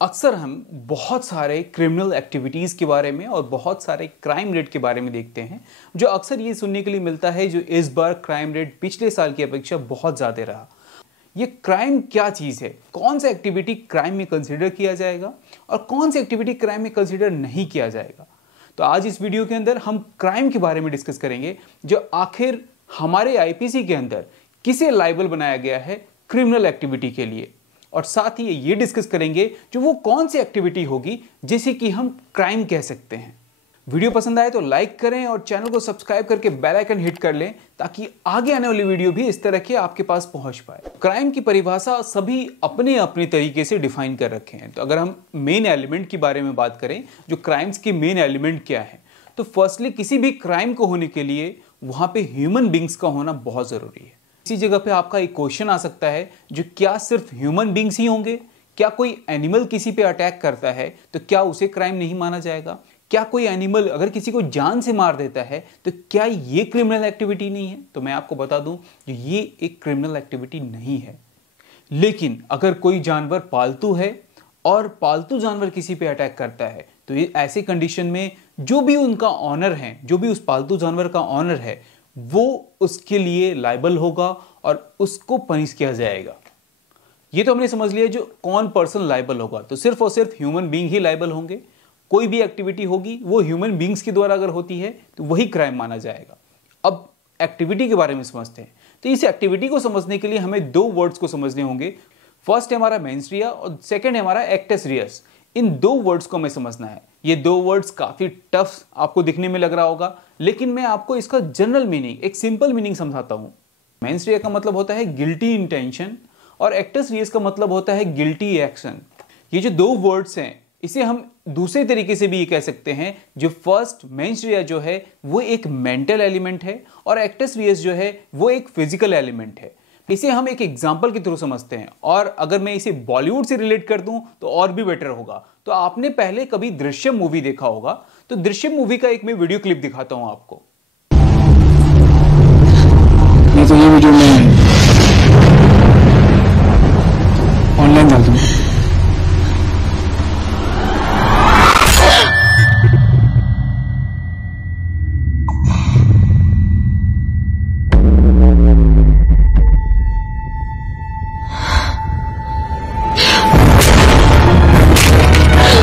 अक्सर हम बहुत सारे क्रिमिनल एक्टिविटीज़ के बारे में और बहुत सारे क्राइम रेट के बारे में देखते हैं, जो अक्सर ये सुनने के लिए मिलता है जो इस बार क्राइम रेट पिछले साल की अपेक्षा बहुत ज़्यादा रहा। ये क्राइम क्या चीज़ है, कौन सा एक्टिविटी क्राइम में कंसिडर किया जाएगा और कौन सी एक्टिविटी क्राइम में कंसिडर नहीं किया जाएगा। तो आज इस वीडियो के अंदर हम क्राइम के बारे में डिस्कस करेंगे, जो आखिर हमारे आईपीसी के अंदर किसे लायबल बनाया गया है क्रिमिनल एक्टिविटी के लिए, और साथ ही ये डिस्कस करेंगे जो वो कौन सी एक्टिविटी होगी जिसे कि हम क्राइम कह सकते हैं। वीडियो पसंद आए तो लाइक करें और चैनल को सब्सक्राइब करके बेल आइकन हिट कर लें, ताकि आगे आने वाली वीडियो भी इस तरह के आपके पास पहुंच पाए। क्राइम की परिभाषा सभी अपने अपने तरीके से डिफाइन कर रखे हैं। तो अगर हम मेन एलिमेंट के बारे में बात करें, जो क्राइम्स के मेन एलिमेंट क्या है, तो फर्स्टली किसी भी क्राइम को होने के लिए वहां पे ह्यूमन बींग्स का होना बहुत जरूरी है। इसी जगह पे आपका एक क्वेश्चन आ सकता है, जो क्या सिर्फ ह्यूमन बींग्स ही होंगे? क्या कोई एनिमल किसी पे अटैक करता है तो क्या उसे क्राइम नहीं माना जाएगा? क्या कोई एनिमल अगर किसी को जान से मार देता है तो क्या ये क्रिमिनल एक्टिविटी नहीं है? तो मैं आपको बता दूं, ये एक क्रिमिनल एक्टिविटी नहीं है। लेकिन अगर कोई जानवर पालतू है और पालतू जानवर किसी पे अटैक करता है, तो ये ऐसी कंडीशन में जो भी उनका ऑनर है, जो भी उस पालतू जानवर का ऑनर है, वो उसके लिए लायबल होगा और उसको पनिश किया जाएगा। ये तो हमने समझ लिया जो कौन पर्सन लायबल होगा, तो सिर्फ और सिर्फ ह्यूमन बीइंग ही लायबल होंगे। कोई भी एक्टिविटी होगी वो ह्यूमन बीइंग्स के द्वारा अगर होती है तो वही क्राइम माना जाएगा। अब एक्टिविटी के बारे में समझते हैं। तो इस एक्टिविटी को समझने के लिए हमें दो वर्ड्स को समझने होंगे। फर्स्ट है हमारा मेंस रिया और सेकेंड है हमारा एक्टस रियस। इन दो वर्ड्स को हमें समझना है। ये दो वर्ड्स काफी टफ आपको दिखने में लग रहा होगा, लेकिन मैं आपको इसका जनरल मीनिंग, एक सिंपल मीनिंग समझाता हूं। मेंस रिया का मतलब होता है गिल्टी इंटेंशन और एक्टस रियस का मतलब होता है गिल्टी एक्शन। ये जो दो वर्ड्स हैं, इसे हम दूसरे तरीके से भी ये कह सकते हैं, जो फर्स्ट मेंस रिया जो है वो एक मेंटल एलिमेंट है और एक्टस रियस जो है वो एक फिजिकल एलिमेंट है। इसे हम एक एग्जाम्पल के थ्रू समझते हैं, और अगर मैं इसे बॉलीवुड से रिलेट कर दूं तो और भी बेटर होगा। तो आपने पहले कभी दृश्यम मूवी देखा होगा, तो दृश्यम मूवी का एक मैं वीडियो क्लिप दिखाता हूं आपको। मैं तो ये वीडियो में ऑनलाइन डाल दूंगा।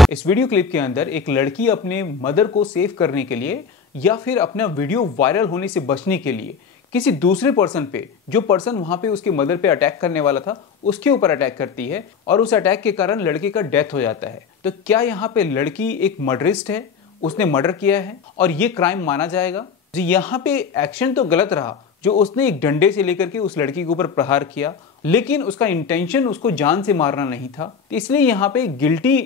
इस वीडियो क्लिप के अंदर एक लड़की अपने मदर को सेव करने के लिए या फिर अपना वीडियो वायरल होने से बचने के लिए किसी दूसरे पर्सन पे, जो पर्सन वहां पे उसके मदर पे अटैक करने वाला था, उसके ऊपर अटैक करती है और उस अटैक के कारण लड़के का डेथ हो जाता है। तो क्या यहाँ पे लड़की एक मर्डरिस्ट है, उसने मर्डर किया है और ये क्राइम माना जाएगा? यहाँ पे एक्शन तो गलत रहा, जो उसने एक डंडे से लेकर के उस लड़की के ऊपर प्रहार किया, लेकिन उसका इंटेंशन उसको जान से मारना नहीं था। तो इसलिए यहाँ पे गिल्टी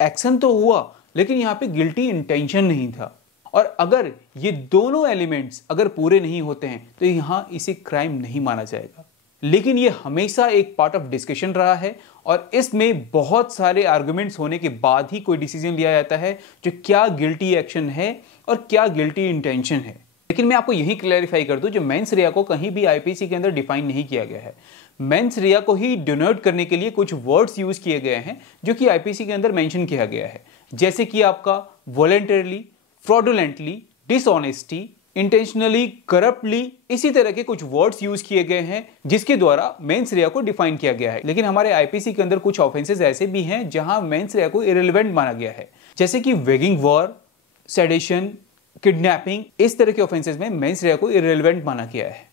एक्शन तो हुआ, लेकिन यहाँ पे गिल्टी इंटेंशन नहीं था। और अगर ये दोनों एलिमेंट्स अगर पूरे नहीं होते हैं तो यहाँ इसे क्राइम नहीं माना जाएगा। लेकिन ये हमेशा एक पार्ट ऑफ डिस्कशन रहा है, और इसमें बहुत सारे आर्गुमेंट्स होने के बाद ही कोई डिसीजन लिया जाता है जो क्या गिल्टी एक्शन है और क्या गिल्टी इंटेंशन है। लेकिन मैं आपको यही क्लैरिफाई कर दूं, जो मेंस रिया को कहीं भी आईपीसी के अंदर डिफाइन नहीं किया गया है। मेंस रिया को ही डिनोट करने के लिए कुछ वर्ड्स यूज किए गए हैं जो कि आईपीसी के अंदर मेंशन किया गया है, जैसे कि आपका वॉलंटरली, फ्रॉडुलेंटली, डिसऑनेस्टी, इंटेंशनली, करप्टली, इसी तरह के कुछ वर्ड्स यूज किए गए हैं जिसके द्वारा मेंस रिया को डिफाइन किया गया है। लेकिन हमारे आईपीसी के अंदर कुछ ऑफेंसेस ऐसे भी हैं जहां मेंस रिया को इररिलेवेंट माना गया है, जैसे कि वेगिंग वॉर, सेडेशन, किडनैपिंग। इस तरह के ऑफेंसेस में मेंस रिया को इररिलेवेंट माना गया है।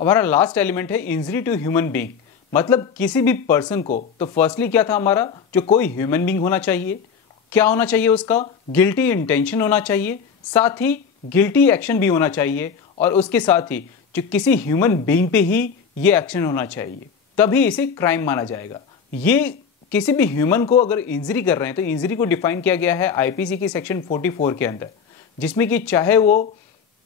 हमारा लास्ट एलिमेंट है इंजरी टू ह्यूमन बीइंग, मतलब किसी भी पर्सन को। तो फर्स्टली क्या था हमारा, जो कोई ह्यूमन बीइंग होना चाहिए, क्या होना चाहिए उसका, गिल्टी इंटेंशन होना चाहिए, साथ ही गिल्टी एक्शन भी होना चाहिए, और उसके साथ ही जो किसी ह्यूमन बीइंग पे ही ये एक्शन होना चाहिए, तभी इसे क्राइम माना जाएगा। ये किसी भी ह्यूमन को अगर इंजरी कर रहे हैं तो इंजरी को डिफाइन किया गया है आईपीसी की सेक्शन 44 के अंदर, जिसमें कि चाहे वो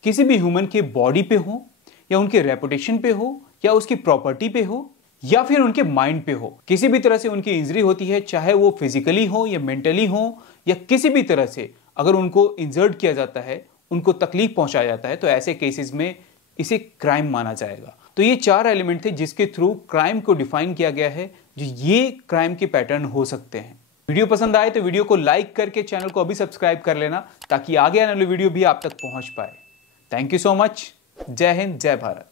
किसी भी ह्यूमन के बॉडी पे हो, या उनके रेपुटेशन पे हो, या उसकी प्रॉपर्टी पे हो, या फिर उनके माइंड पे हो, किसी भी तरह से उनकी इंजरी होती है, चाहे वो फिजिकली हो या मेंटली हो, या किसी भी तरह से अगर उनको इंजर्ड किया जाता है, उनको तकलीफ पहुंचाया जाता है, तो ऐसे केसेस में इसे क्राइम माना जाएगा। तो ये चार एलिमेंट थे जिसके थ्रू क्राइम को डिफाइन किया गया है, जो ये क्राइम के पैटर्न हो सकते हैं। वीडियो पसंद आए तो वीडियो को लाइक करके चैनल को अभी सब्सक्राइब कर लेना, ताकि आगे आने वाली वीडियो भी आप तक पहुंच पाए। Thank you so much. जय हिंद, जय भारत।